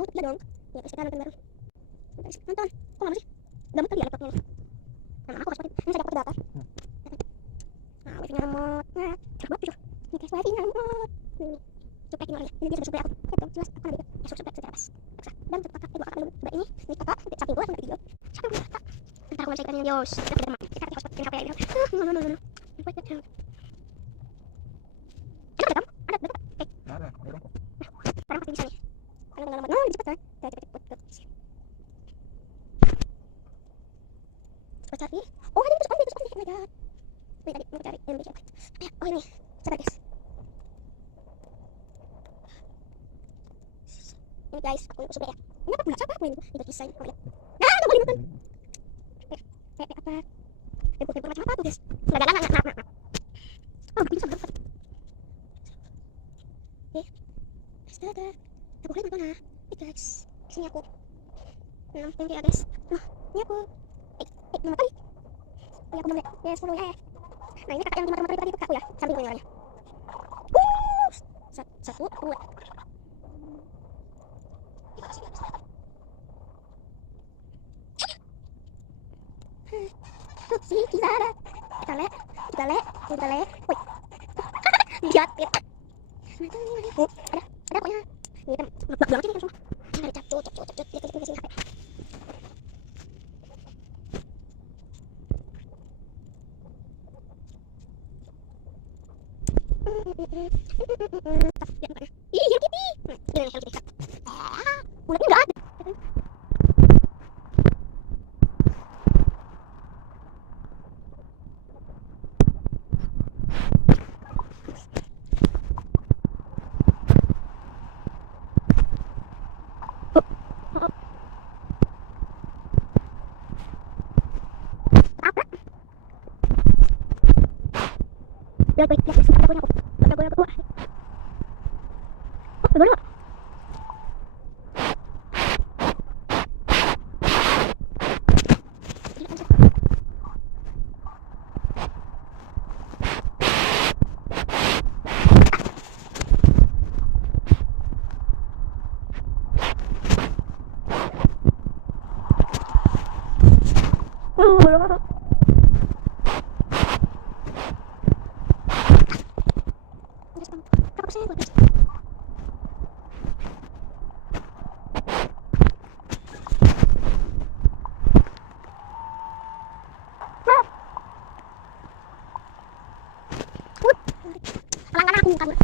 ayo tiga dong. Ya guys, kita nonton baru. Guys, nonton. Kok lama sih? Gamut kali ya laptopnya nih. Nah, aku kasih ini saja aku data. Nah, wifi nyamot. Nah, coba tuh. Ini guys, wifi nyamot. Nih, supaya ini orangnya. Ini dia sudah supaya aku. Ya dong, jelas aku ada video. Ya supaya secara pas. Bisa. Dan untuk kakak, dua kakak dulu. Coba ini kakak, satu dua sampai video. Siapa yang kakak? Ntar aku ngecek ini Yos. Kita tidak kita harus hotspot HP ya gitu. No. Buat ya. Ada kamu? Ada betul. Ada. Sekarang pasti bisa nih. Karena tinggal lambat. Nah, lebih cepat kan? Cepet. Coba cari. Oh, ada terus on. Oh my god. Wait, tadi mau cari MB siapa? Oh ini. Sabar guys. Ini guys, aku sudah ya. Ini apa pula? Siapa aku ini? Itu desain. Oh ya. Nah, nggak boleh nonton. Apa? Tempo macam apa tuh guys? Nggak. Oh, nggak bisa berapa? Astaga. Aku boleh nonton guys. Sini aku. Nah, ini ya guys. Nah, ini aku. Nomor kali. Oh ya, aku mau lihat. Ya, 10 ya. Nah, ini kakak yang di motor tadi itu kakakku ya. Samping gue orangnya. Satu, dua. Sini kita ada. Kita le. Woi. Jatuh. Ada pokoknya. Ini kan ngeblok banget ini kan semua. Ada capcus. Dia ke sini HP. Ih, Hello Kitty. Ini Hello Kitty. Mulutnya nggak ada. Lihat, ada punya aku. Ada punya aku. Oh, begonya. Pelanggan aku kabur.